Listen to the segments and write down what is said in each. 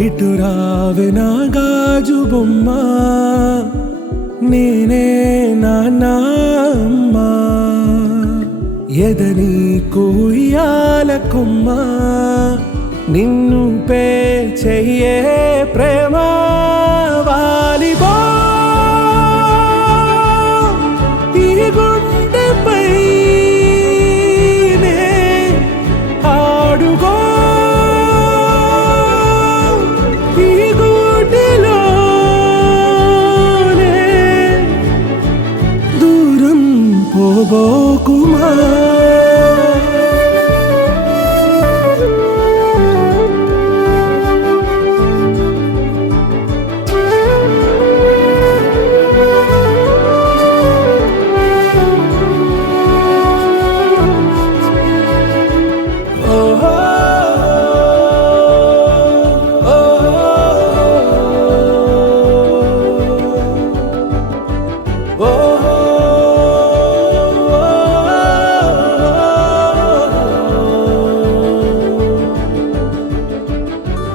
ఇటు రావే నా గాజు బొమ్మ, నేనే నాన్న అమ్మ. ఎదని కుయ్యాల కొమ్మ, నిన్ను పే చెయ్యే ప్రేమ వాలిబో. ఈ గుండెపై నే ఆడుగో, ఈ గుడిలోనే దూరం పోబోకుమా.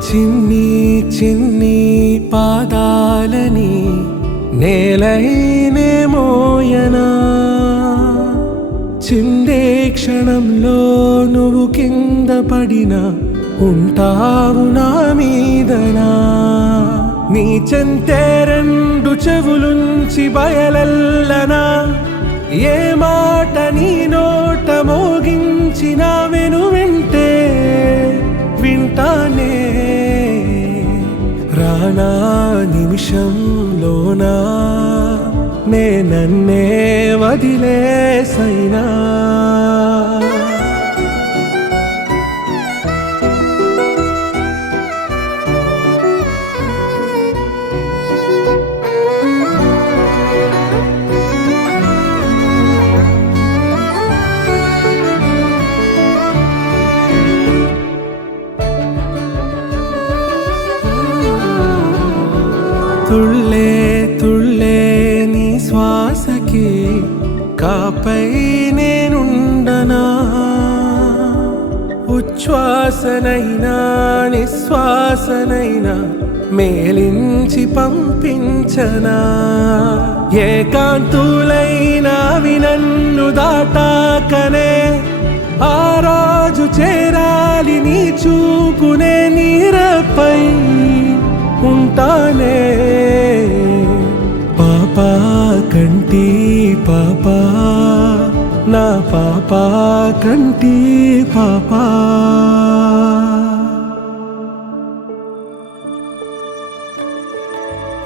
చిన్ని చిన్ని పాదాలని నేలైనే మోయనా, చిందే క్షణంలో నువ్వు కింద పడినా ఉంటావు నా మీదనా. నీ చెంతే రెండు చెవులుంచి బయలెల్లనా, ఏ మాట నీ నోట మోగించిన వెను వింటే వింటానే. రానా నిమిషంలోనా నే నన్నే వదిలేసైనా. తుళ్ళే తుళ్ళే నీ శ్వాసకి కాపై నేనుండనా, ఉచ్ఛ్వాసనైనా నిశ్వాసనైనా మేలించి పంపించనా. ఏకాంతులైనా నన్ను దాటాకనే ఆ రోజు చేరాలి నీ చూపునే నీరపై ఉంటానే. పాపా కంటి పాపా, నా పాపా కంటి పాపా.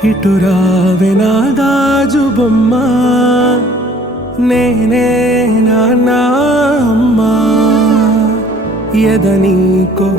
ఇటు రావే నా గాజు బొమ్మ, నేనే నాన్న అమ్మ. ఎదనీకో